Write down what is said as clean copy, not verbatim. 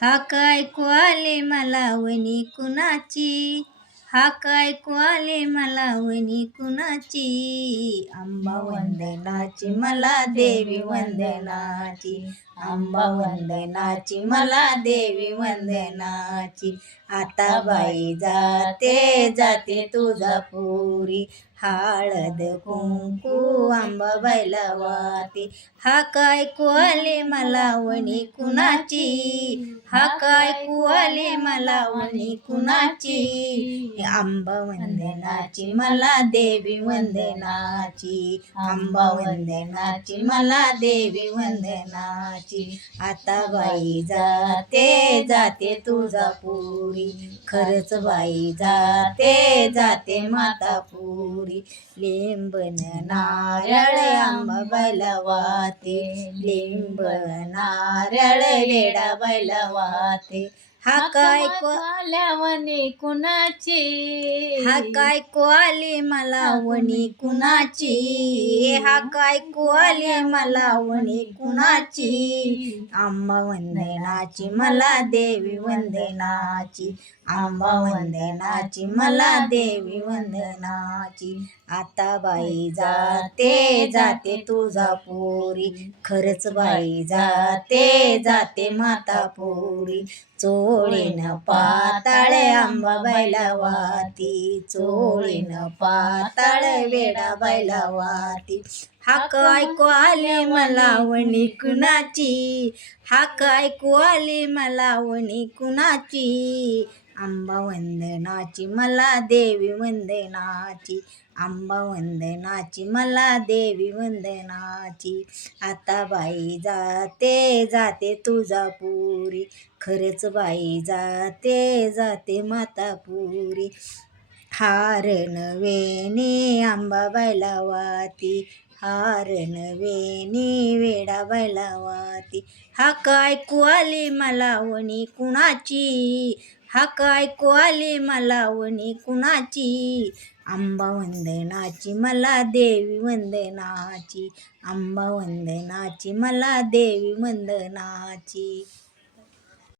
हाक ऐकू आले मला वनी कुणाची, हाक ऐकू आले मला वनी कुणाची. अंबा वंदनाची मला देवी वंदनाची, अंबा वंदनाची मला देवी वंदनाची. आता बाई जाते जाते तुळजापुरी, हळद कुंकू अंबाबाईला वाहते. हाक ऐकू आले मला वनी कुणाची, हाक ऐकू आले मला वनी कुणाची. अंबा वंदनाची मला देवी वंदनाची, अंबा वंदनाची मला देवी वंदनाची. आता बाई जाते जाते तुळजापुरी, खरंच बाई जाते जाते मातापुरी. लिंबन नारळ अंबाबाईला वाहते, लिंब नारळ वेडाबाईला वाहते. हाक ऐकू आल्या वनी कुणाची, हाक ऐकू आली मला वनी कुणाची, हाक ऐकू आली मला वनी कुणाची. अंबा वंदनाची मला देवी वंदनाची, अंबा वंदनाची मला देवी वंदनाची. आता बाई जाते जाते तुळजापुरी, खरंच बाई जाते जाते मातापुरी. चोळीन पाताळ अंबाबाईला वाहती, चोळीन पाताळ वेडाबाईला वाहती. हाक ऐकू आली मला वनी कुणाची, हाक ऐकू आली मला वनी कुणाची. अंबा वंदनाची मला देवी वंदनाची, अंबा वंदनाची मला देवी वंदनाची. आता बाई जाते जाते तुळजापुरी, खरंच बाई जाते जाते मातापुरी. हार नवेनी अंबाबाईला वाहती, हार नवेनी वेडाबाईला वाहती. हाक ऐकू आली मला वनी कुणाची, हाक ऐकू आली मला वनी कुणाची. अंबा वंदनाची मला देवी वंदनाची, अंबा वंदनाची मला देवी वंदनाची.